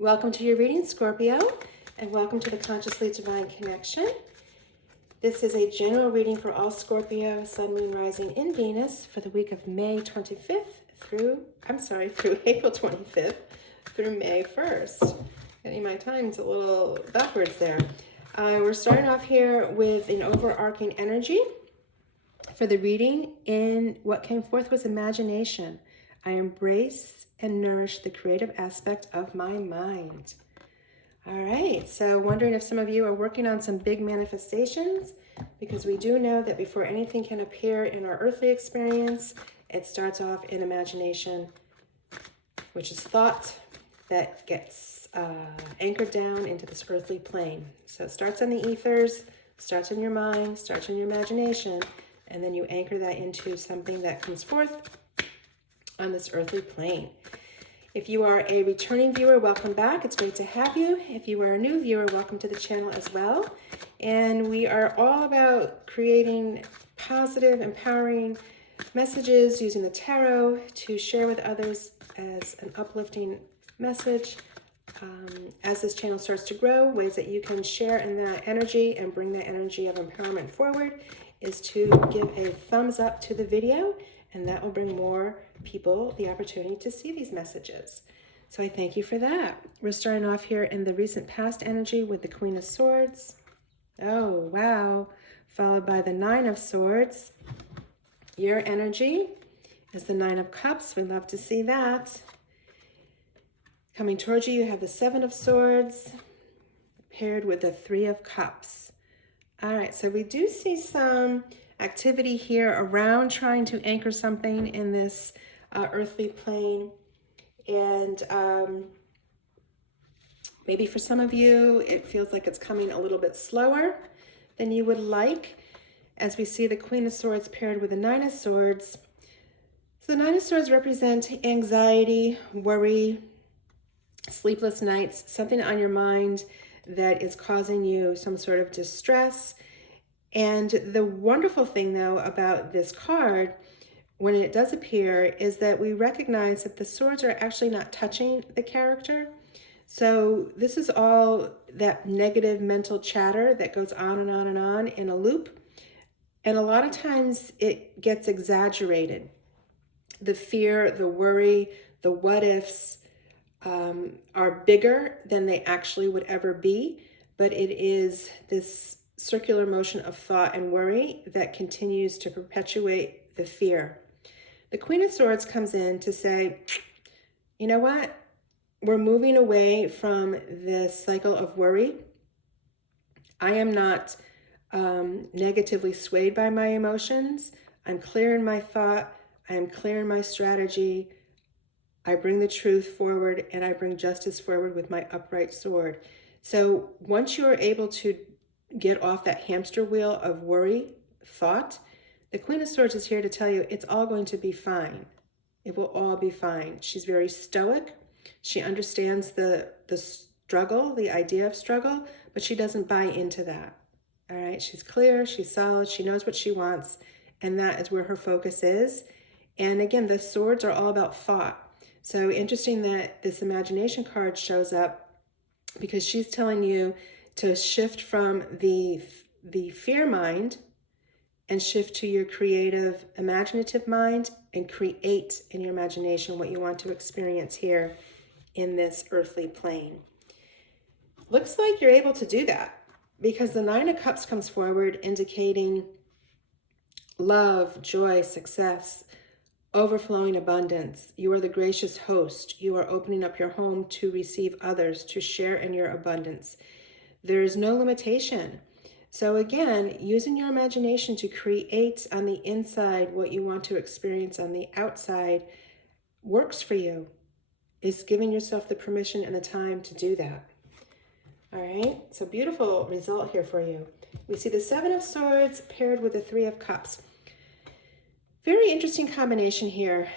Welcome to your reading, Scorpio, and welcome to the Consciously Divine Connection. This is a general reading for all Scorpio, Sun, Moon, Rising in Venus for the week of May 25th through April 25th through May 1st. Getting my times a little backwards there. We're starting off here with an overarching energy for the reading. In what came forth was imagination. I embrace and nourish the creative aspect of my mind. All right, so wondering if some of you are working on some big manifestations, because we do know that before anything can appear in our earthly experience, it starts off in imagination, which is thought that gets anchored down into this earthly plane. So it starts in the ethers, starts in your mind, starts in your imagination, and then you anchor that into something that comes forth on this earthly plane. If you are a returning viewer, welcome back. It's great to have you. If you are a new viewer, welcome to the channel as well. And we are all about creating positive, empowering messages using the tarot to share with others as an uplifting message. As this channel starts to grow, ways that you can share in that energy and bring that energy of empowerment forward is to give a thumbs up to the video, and that will bring more people the opportunity to see these messages. So I thank you for that. We're starting off here in the recent past energy with the Queen of Swords. Oh, wow. Followed by the Nine of Swords. Your energy is the Nine of Cups. We love to see that. Coming towards you, you have the Seven of Swords paired with the Three of Cups. All right, so we do see some activity here around trying to anchor something in this earthly plane. And maybe for some of you, it feels like it's coming a little bit slower than you would like, as we see the Queen of Swords paired with the Nine of Swords. So the Nine of Swords represent anxiety, worry, sleepless nights, something on your mind that is causing you some sort of distress. And the wonderful thing, though, about this card, when it does appear, is that we recognize that the swords are actually not touching the character. So this is all that negative mental chatter that goes on and on and on in a loop. And a lot of times it gets exaggerated. The fear, the worry, the what ifs are bigger than they actually would ever be. But it is this circular motion of thought and worry that continues to perpetuate the fear. The Queen of Swords comes in to say, you know what? We're moving away from this cycle of worry. I am not negatively swayed by my emotions. I'm clear in my thought. I am clear in my strategy. I bring the truth forward, and I bring justice forward with my upright sword. So once you are able to get off that hamster wheel of worry, thought, the Queen of Swords is here to tell you it's all going to be fine. It will all be fine. She's very stoic. She understands the struggle, the idea of struggle, but she doesn't buy into that. All right, she's clear, she's solid, she knows what she wants, and that is where her focus is. And again, the swords are all about thought. So interesting that this imagination card shows up, because she's telling you to shift from the fear mind and shift to your creative, imaginative mind and create in your imagination what you want to experience here in this earthly plane. Looks like you're able to do that, because the Nine of Cups comes forward indicating love, joy, success, overflowing abundance. You are the gracious host. You are opening up your home to receive others, to share in your abundance. There is no limitation. So again, using your imagination to create on the inside what you want to experience on the outside works for you. It's giving yourself the permission and the time to do that. All right, so beautiful result here for you. We see the Seven of Swords paired with the Three of Cups. Very interesting combination here.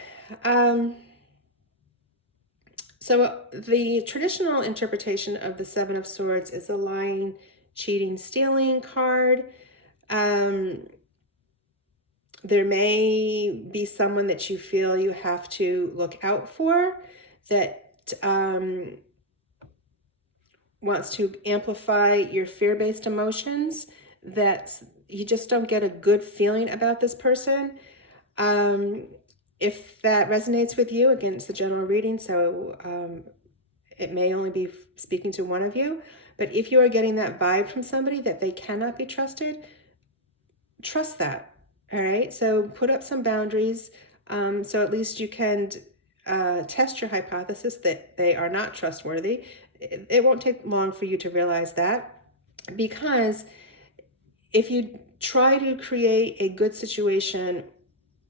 So the traditional interpretation of the Seven of Swords is a lying, cheating, stealing card. There may be someone that you feel you have to look out for, that wants to amplify your fear-based emotions, that you just don't get a good feeling about this person. If that resonates with you, again, it's the general reading, so it may only be speaking to one of you. But if you are getting that vibe from somebody that they cannot be trusted, trust that. All right. So put up some boundaries, so at least you can test your hypothesis that they are not trustworthy. It won't take long for you to realize that, because if you try to create a good situation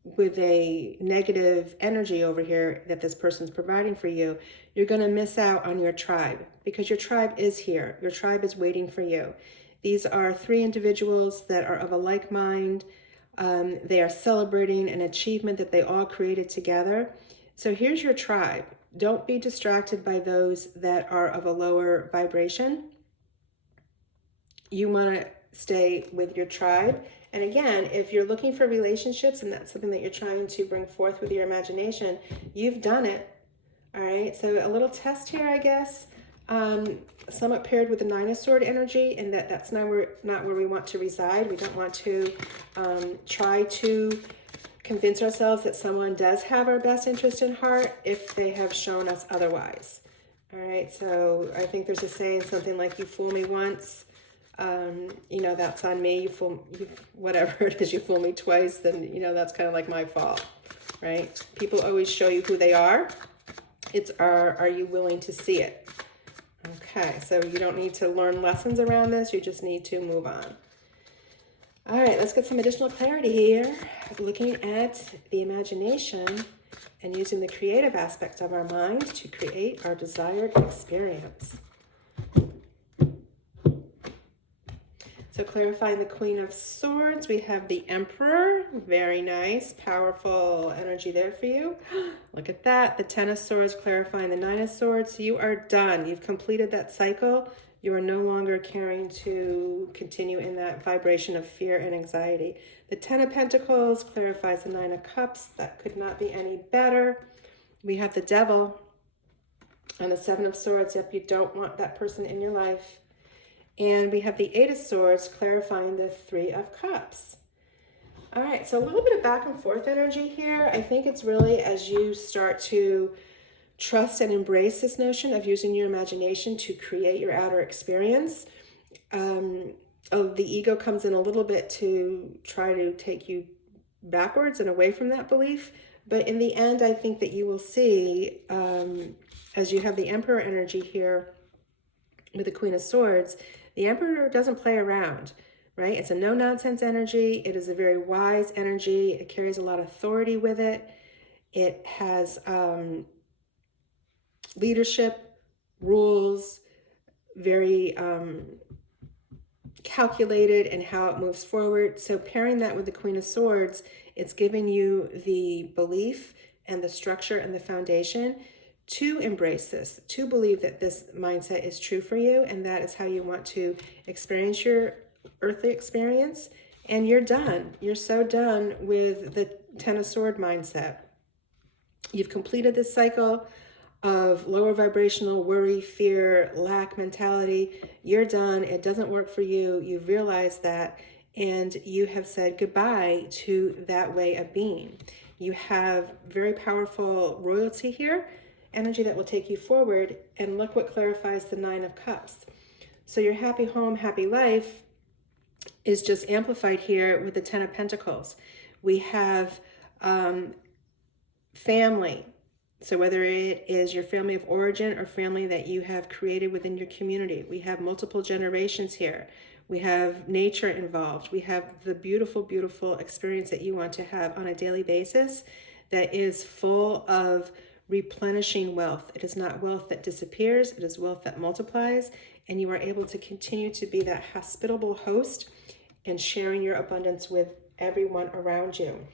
with a negative energy over here that this person's providing for you, you're going to miss out on your tribe, because your tribe is here. Your tribe is waiting for you. These are 3 individuals that are of a like mind. They are celebrating an achievement that they all created together. So here's your tribe. Don't be distracted by those that are of a lower vibration. You want to stay with your tribe. And again, if you're looking for relationships and that's something that you're trying to bring forth with your imagination, you've done it. All right, so a little test here, I guess. Somewhat paired with the 9 of Sword energy, and that's not where we want to reside. We don't want to try to convince ourselves that someone does have our best interest in heart if they have shown us otherwise. All right, so I think there's a saying, something like, you fool me once, you know, that's on me. Whatever it is, you fool me twice, then, you know, that's kind of like my fault, right? People always show you who they are. It's are you willing to see it? Okay, so you don't need to learn lessons around this. You just need to move on. All right, let's get some additional clarity here. Looking at the imagination and using the creative aspect of our mind to create our desired experience. So clarifying the Queen of Swords, we have the Emperor. Very nice, powerful energy there for you. Look at that. The 10 of Swords, clarifying the 9 of Swords. You are done. You've completed that cycle. You are no longer caring to continue in that vibration of fear and anxiety. The 10 of Pentacles clarifies the 9 of Cups. That could not be any better. We have the Devil and the 7 of Swords. Yep, you don't want that person in your life. And we have the 8 of Swords clarifying the 3 of Cups. All right, so a little bit of back and forth energy here. I think it's really as you start to trust and embrace this notion of using your imagination to create your outer experience. The ego comes in a little bit to try to take you backwards and away from that belief. But in the end, I think that you will see, as you have the Emperor energy here with the Queen of Swords, the Emperor doesn't play around, right? It's a no-nonsense energy. It is a very wise energy. It carries a lot of authority with it. It has leadership, rules, very calculated in how it moves forward. So pairing that with the Queen of Swords, it's giving you the belief and the structure and the foundation to embrace this, to believe that this mindset is true for you, and that is how you want to experience your earthly experience. And you're done. You're so done with the 10 of Sword mindset. You've completed this cycle of lower vibrational worry, fear, lack mentality. You're done. It doesn't work for you. You've realized that, and you have said goodbye to that way of being. You have very powerful royalty here, energy that will take you forward. And look what clarifies the 9 of Cups. So your happy home, happy life is just amplified here with the 10 of Pentacles. We have family. So whether it is your family of origin or family that you have created within your community, we have multiple generations here. We have nature involved. We have the beautiful, beautiful experience that you want to have on a daily basis that is full of replenishing wealth. It is not wealth that disappears. It is wealth that multiplies. And you are able to continue to be that hospitable host and sharing your abundance with everyone around you.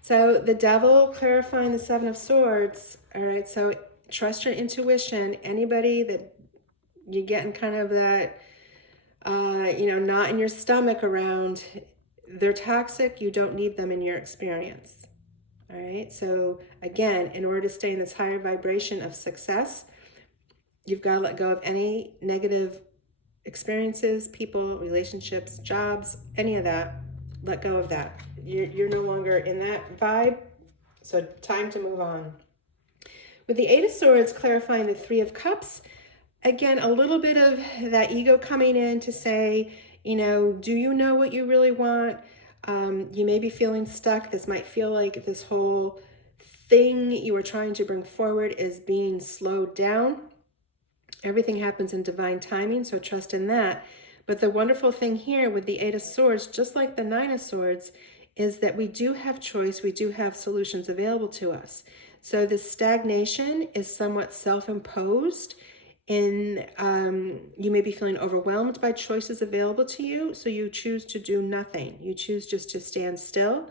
So the Devil clarifying the 7 of Swords. All right, so trust your intuition. Anybody that you're getting kind of that, knot in your stomach around, they're toxic. You don't need them in your experience. All right, so again, in order to stay in this higher vibration of success, You've got to let go of any negative experiences, people, relationships, jobs, any of that. Let go of that. You're no longer in that vibe, so time to move on. With the Eight of Swords clarifying the Three of Cups, again, a little bit of that ego coming in to say, you know, do you know what you really want? You may be feeling stuck. This might feel like this whole thing you were trying to bring forward is being slowed down. Everything happens in divine timing, so trust in that. But the wonderful thing here with the Eight of Swords, just like the Nine of Swords, is that we do have choice. We do have solutions available to us. So this stagnation is somewhat self-imposed. You may be feeling overwhelmed by choices available to you, so you choose to do nothing. You choose just to stand still.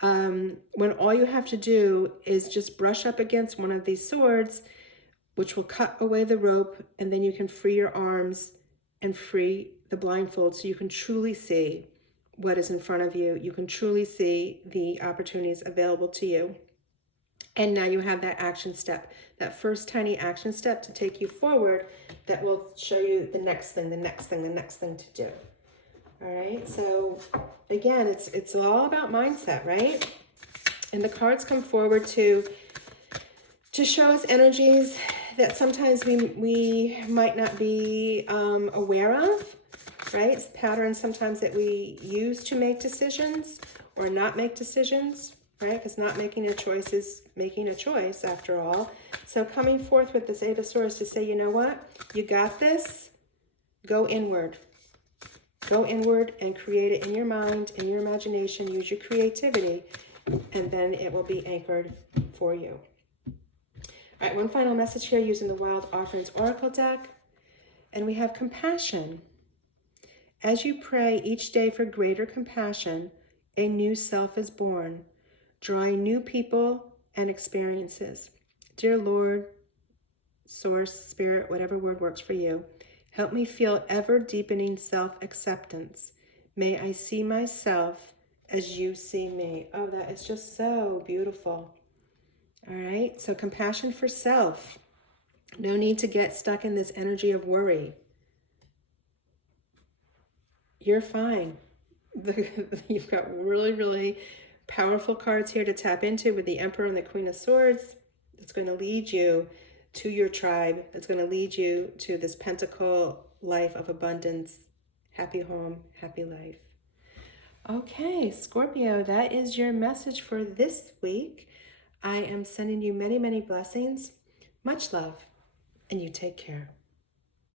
When all you have to do is just brush up against one of these swords, which will cut away the rope, and then you can free your arms and free the blindfold so you can truly see what is in front of you. You can truly see the opportunities available to you. And now you have that action step, that first tiny action step to take you forward that will show you the next thing, the next thing, the next thing to do. All right, so again, it's all about mindset, right? And the cards come forward to show us energies that sometimes we might not be aware of, right? It's patterns sometimes that we use to make decisions or not make decisions, right? Because not making a choice is making a choice after all. So coming forth with this Eight of Swords to say, you know what? You got this. Go inward. Go inward and create it in your mind, in your imagination. Use your creativity, and then it will be anchored for you. All right, one final message here using the Wild Offerings Oracle deck. And we have compassion. As you pray each day for greater compassion, a new self is born, drawing new people and experiences. Dear Lord, Source, Spirit, whatever word works for you, help me feel ever-deepening self-acceptance. May I see myself as you see me. Oh, that is just so beautiful. All right, so compassion for self. No need to get stuck in this energy of worry. You're fine. You've got really, really powerful cards here to tap into with the Emperor and the Queen of Swords. It's going to lead you to your tribe. It's going to lead you to this pentacle life of abundance, happy home, happy life. Okay, Scorpio, that is your message for this week. I am sending you many, many blessings, much love, and you take care.